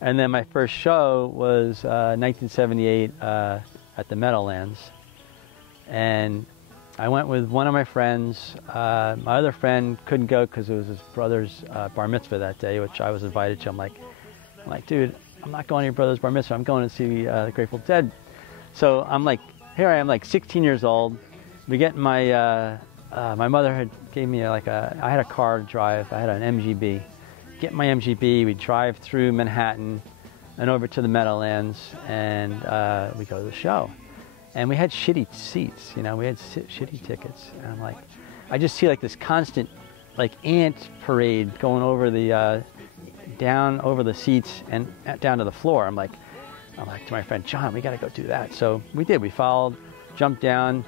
And then my first show was 1978 at the Meadowlands. And I went with one of my friends. My other friend couldn't go because it was his brother's bar mitzvah that day, which I was invited to. I'm like, dude, I'm not going to your brother's bar mitzvah. I'm going to see the Grateful Dead. So I'm like, here I am, like 16 years old. We get my mother had gave me I had a car to drive. I had an MGB. Get my MGB. We drive through Manhattan and over to the Meadowlands, and we go to the show. And we had shitty seats, you know, we had shitty tickets. And I'm like, I just see like this constant like ant parade going over the, down over the seats and down to the floor. I'm like to my friend, John, we got to go do that. So we did, we followed, jumped down.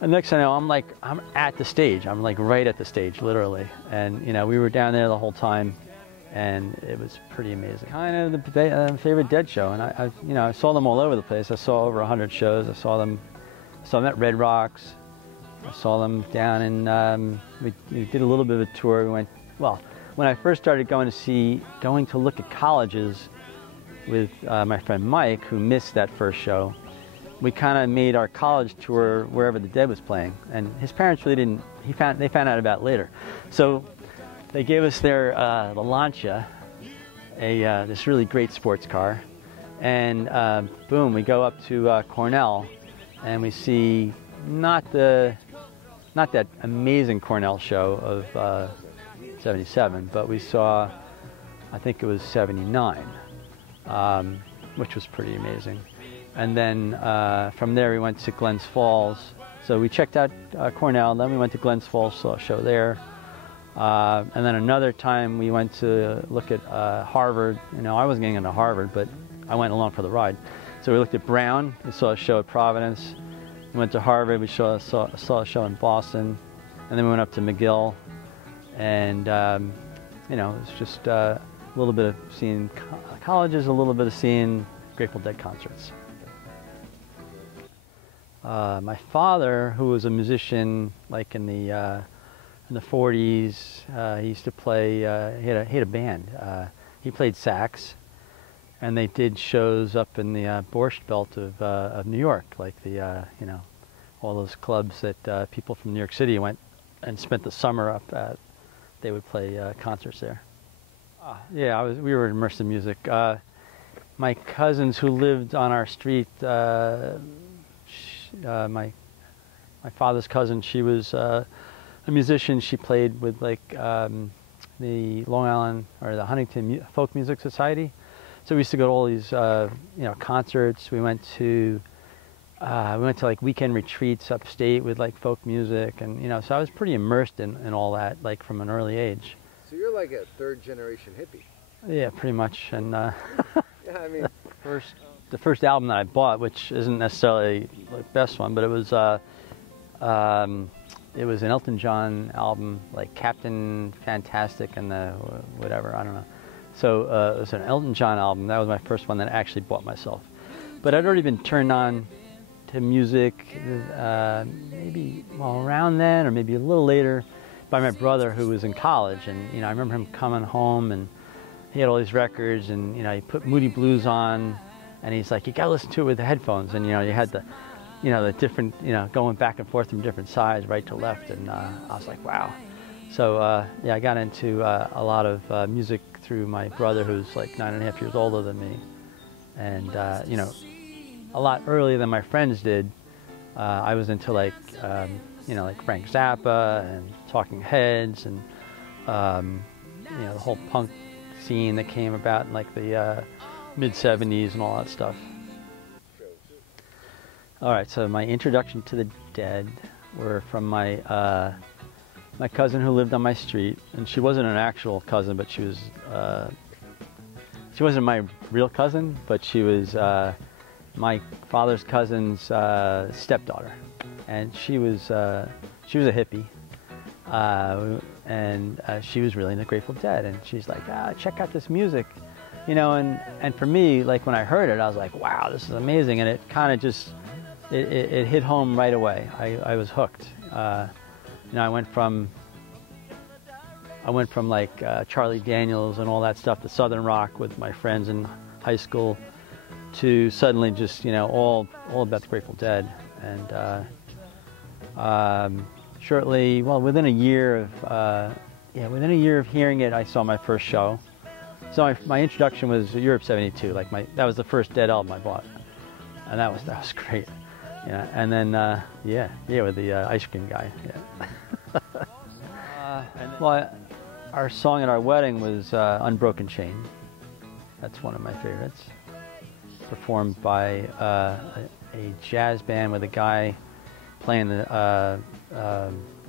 And next thing I know, I'm at the stage. I'm like right at the stage, literally. And, you know, we were down there the whole time. And it was pretty amazing. Kind of the favorite Dead show, and I saw them all over the place. I saw over 100 shows. I saw them at Red Rocks. I saw them down in. We did a little bit of a tour. We went. Well, when I first started going to look at colleges with my friend Mike, who missed that first show, we kind of made our college tour wherever the Dead was playing, and his parents really didn't. They found out about it later, so. They gave us their the Lancia, this really great sports car, and boom, we go up to Cornell, and we see not that amazing Cornell show of '77, but we saw, I think it was '79, which was pretty amazing. And then from there we went to Glens Falls. So we checked out Cornell, then we went to Glens Falls, saw a show there. And then another time we went to look at Harvard. You know, I wasn't getting into Harvard, but I went along for the ride. So we looked at Brown. We saw a show at Providence. We went to Harvard. We saw a show in Boston, and then we went up to McGill. And you know, it was just a little bit of seeing colleges, a little bit of seeing Grateful Dead concerts. My father, who was a musician, like in the 40s, he used to play, he had a band. He played sax, and they did shows up in the Borscht Belt of New York, like the, you know, all those clubs that people from New York City went and spent the summer up at. They would play concerts there. Yeah, we were immersed in music. My cousins who lived on our street, my father's cousin, she was a musician. She played with like the Long Island or the Huntington Folk Music Society. So we used to go to all these you know, concerts. We went to like weekend retreats upstate with like folk music, and you know, so I was pretty immersed in all that, like from an early age. So you're like a third generation hippie. Yeah, pretty much. And yeah, I mean, the first album that I bought, which isn't necessarily the best one, but it was an Elton John album, like Captain Fantastic and the whatever, I don't know. So it was an Elton John album. That was my first one that I actually bought myself. But I'd already been turned on to music maybe, well, around then or maybe a little later by my brother who was in college. And, you know, I remember him coming home and he had all these records, and, you know, he put Moody Blues on, and he's like, you gotta listen to it with the headphones. And, you know, you had the, you know, the different, you know, going back and forth from different sides, right to left. And I was like, wow. So, yeah, I got into a lot of music through my brother, who's like 9.5 years older than me. And, you know, a lot earlier than my friends did. I was into like, you know, like Frank Zappa and Talking Heads and, you know, the whole punk scene that came about in like the mid-70s and all that stuff. All right, so my introduction to the Dead were from my my cousin who lived on my street, and she wasn't an actual cousin, but she wasn't my real cousin, but she was my father's cousin's stepdaughter, and she was a hippie, and she was really into Grateful Dead, and she's like, check out this music, you know, and for me, like when I heard it, I was like, wow, this is amazing, and it kind of just it hit home right away. I was hooked. You know, I went from I went from like Charlie Daniels and all that stuff to Southern rock with my friends in high school to suddenly just, you know, all about the Grateful Dead. And shortly, well, within a year of hearing it, I saw my first show. So my introduction was Europe '72. Like that was the first Dead album I bought, and that was great. Yeah, and then with the ice cream guy. Yeah. Well, our song at our wedding was "Unbroken Chain." That's one of my favorites. Performed by a jazz band with a guy playing the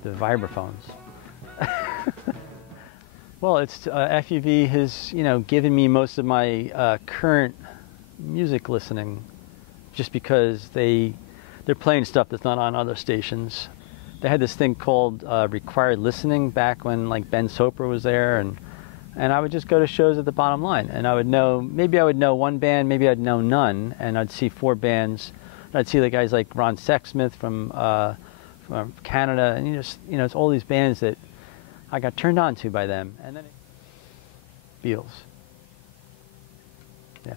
vibraphones. Well, it's FUV has, you know, given me most of my current music listening, just because they're playing stuff that's not on other stations. They had this thing called required listening back when like Ben Soper was there, and I would just go to shows at the Bottom Line, and I would know one band, maybe I'd know none, and I'd see 4 bands. And I'd see the guys like Ron Sexsmith from Canada, and it's all these bands that I got turned on to by them. And then Beatles. Yeah.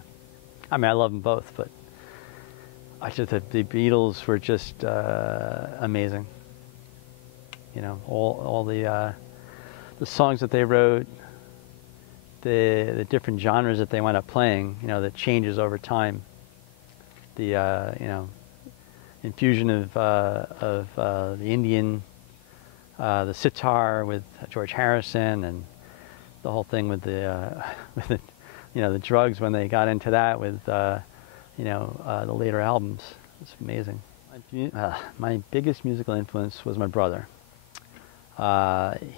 I mean, I love them both, but I just thought the Beatles were just amazing. You know, all the songs that they wrote, the different genres that they wound up playing, you know, that changes over time. The infusion of the Indian, the sitar with George Harrison, and the whole thing with the the drugs when they got into that with the later albums. It's amazing. My biggest musical influence was my brother.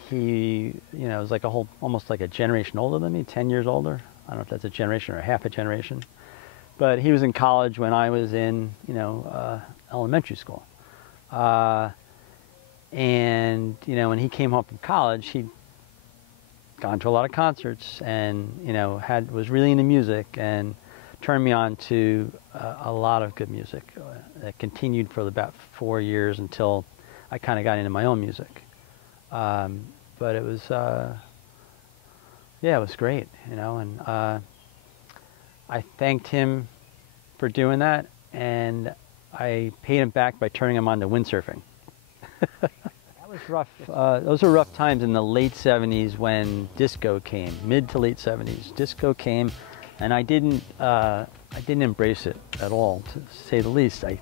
He was like almost like a generation older than me, 10 years older. I don't know if that's a generation or half a generation. But he was in college when I was in, elementary school. And, when he came home from college, he'd gone to a lot of concerts and, was really into music and turned me on to a lot of good music. That continued for about 4 years until I kind of got into my own music. But it was, it was great, and I thanked him for doing that, and I paid him back by turning him on to windsurfing. That was rough. Those were rough times in the late 70s when disco came, mid to late 70s. Disco came, and I didn't embrace it at all, to say the least. I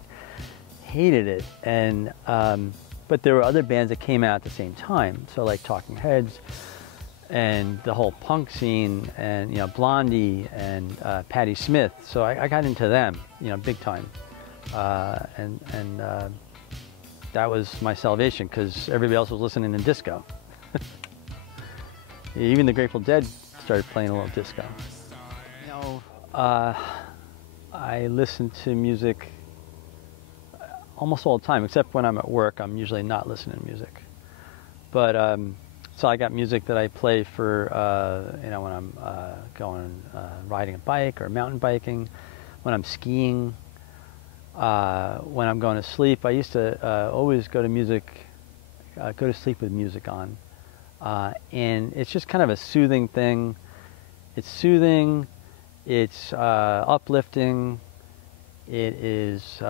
hated it, and but there were other bands that came out at the same time. So like Talking Heads, and the whole punk scene, and Blondie and Patti Smith. So I got into them, big time, and that was my salvation, because everybody else was listening to disco. Even the Grateful Dead started playing a little disco. I listen to music almost all the time, except when I'm at work. I'm usually not listening to music, but. So I got music that I play for, when I'm going riding a bike or mountain biking, when I'm skiing, when I'm going to sleep. I used to always go to sleep with music on, and it's just kind of a soothing thing. It's soothing, it's uplifting. It is,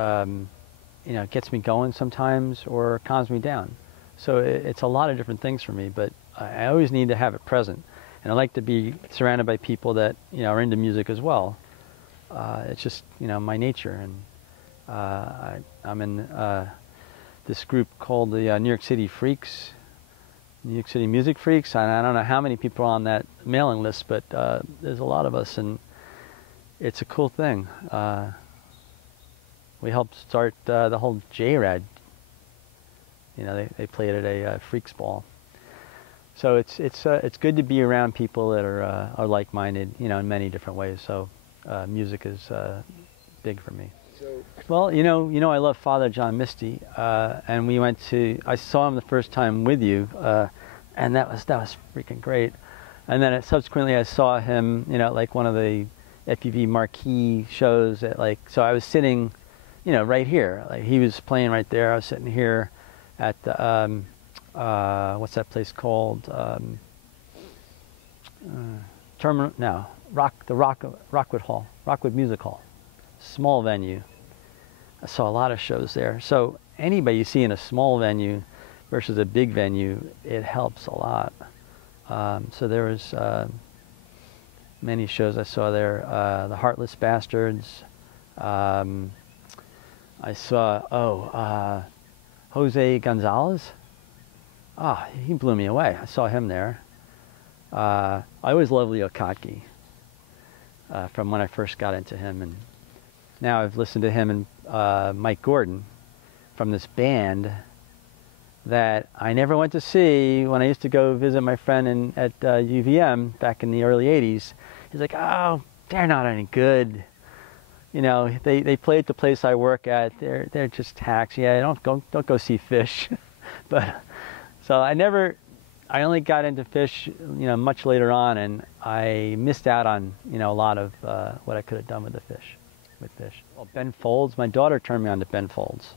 it gets me going sometimes or calms me down. So it's a lot of different things for me, but I always need to have it present. And I like to be surrounded by people that, are into music as well. It's just, my nature. And I'm in this group called the New York City Freaks, New York City Music Freaks. And I don't know how many people are on that mailing list, but there's a lot of us, and it's a cool thing. We helped start the whole J-Rad. They played at a Freaks Ball. So it's good to be around people that are like-minded, in many different ways. So music is big for me. Well, I love Father John Misty, and I saw him the first time with you, and that was freaking great. And then subsequently I saw him, like one of the FPV marquee shows so I was sitting, right here. Like he was playing right there. I was sitting here at the what's that place called? Rockwood Hall, Rockwood Music Hall, small venue. I saw a lot of shows there. So anybody you see in a small venue versus a big venue, it helps a lot. So there was many shows I saw there. The Heartless Bastards. I saw, Jose Gonzalez. He blew me away. I saw him there. I always loved Leo Kottke from when I first got into him. And now I've listened to him and Mike Gordon from this band that I never went to see when I used to go visit my friend at UVM back in the early 80s. He's like, oh, they're not any good. You know, they play at the place I work at. They're just hacks. Yeah, don't go see Fish. But so I only got into Fish, you know, much later on, and I missed out on, you know, a lot of what I could have done with Fish. Well, Ben Folds, my daughter turned me on to Ben Folds,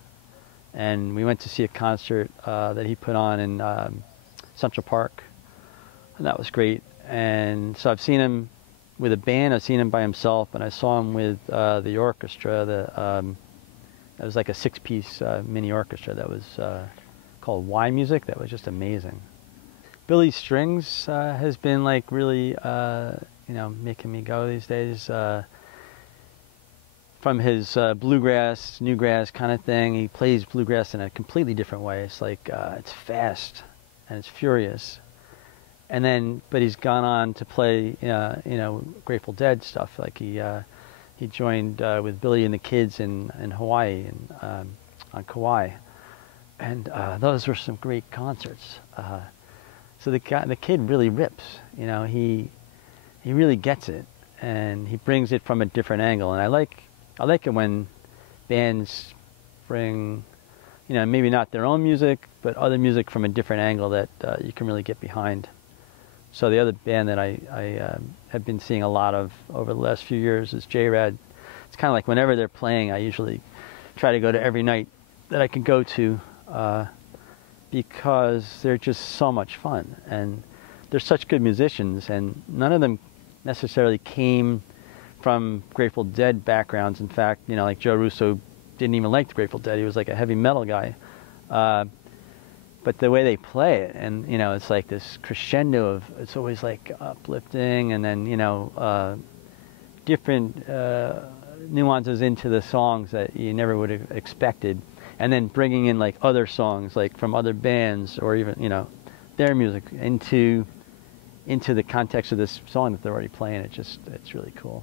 and we went to see a concert that he put on in Central Park, and that was great. And so I've seen him with a band, I've seen him by himself, and I saw him with the orchestra. It was like a 6-piece mini orchestra that was called Y Music. That was just amazing. Billy Strings has been like really, you know, making me go these days. From his bluegrass, newgrass kind of thing, he plays bluegrass in a completely different way. It's like it's fast and it's furious. And then, but he's gone on to play, you know, Grateful Dead stuff. Like he joined with Billy and the Kids in Hawaii and on Kauai, and those were some great concerts. So the kid really rips. You know, he really gets it, and he brings it from a different angle. And I like it when bands bring, you know, maybe not their own music, but other music from a different angle that you can really get behind. So the other band that I have been seeing a lot of over the last few years is J-Rad. It's kind of like whenever they're playing, I usually try to go to every night that I can go to because they're just so much fun. And they're such good musicians, and none of them necessarily came from Grateful Dead backgrounds. In fact, you know, like Joe Russo didn't even like the Grateful Dead. He was like a heavy metal guy. But the way they play it, and, you know, it's like this crescendo of, it's always like uplifting, and then, you know, different nuances into the songs that you never would have expected. And then bringing in like other songs, like from other bands, or even, you know, their music into the context of this song that they're already playing. It's really cool.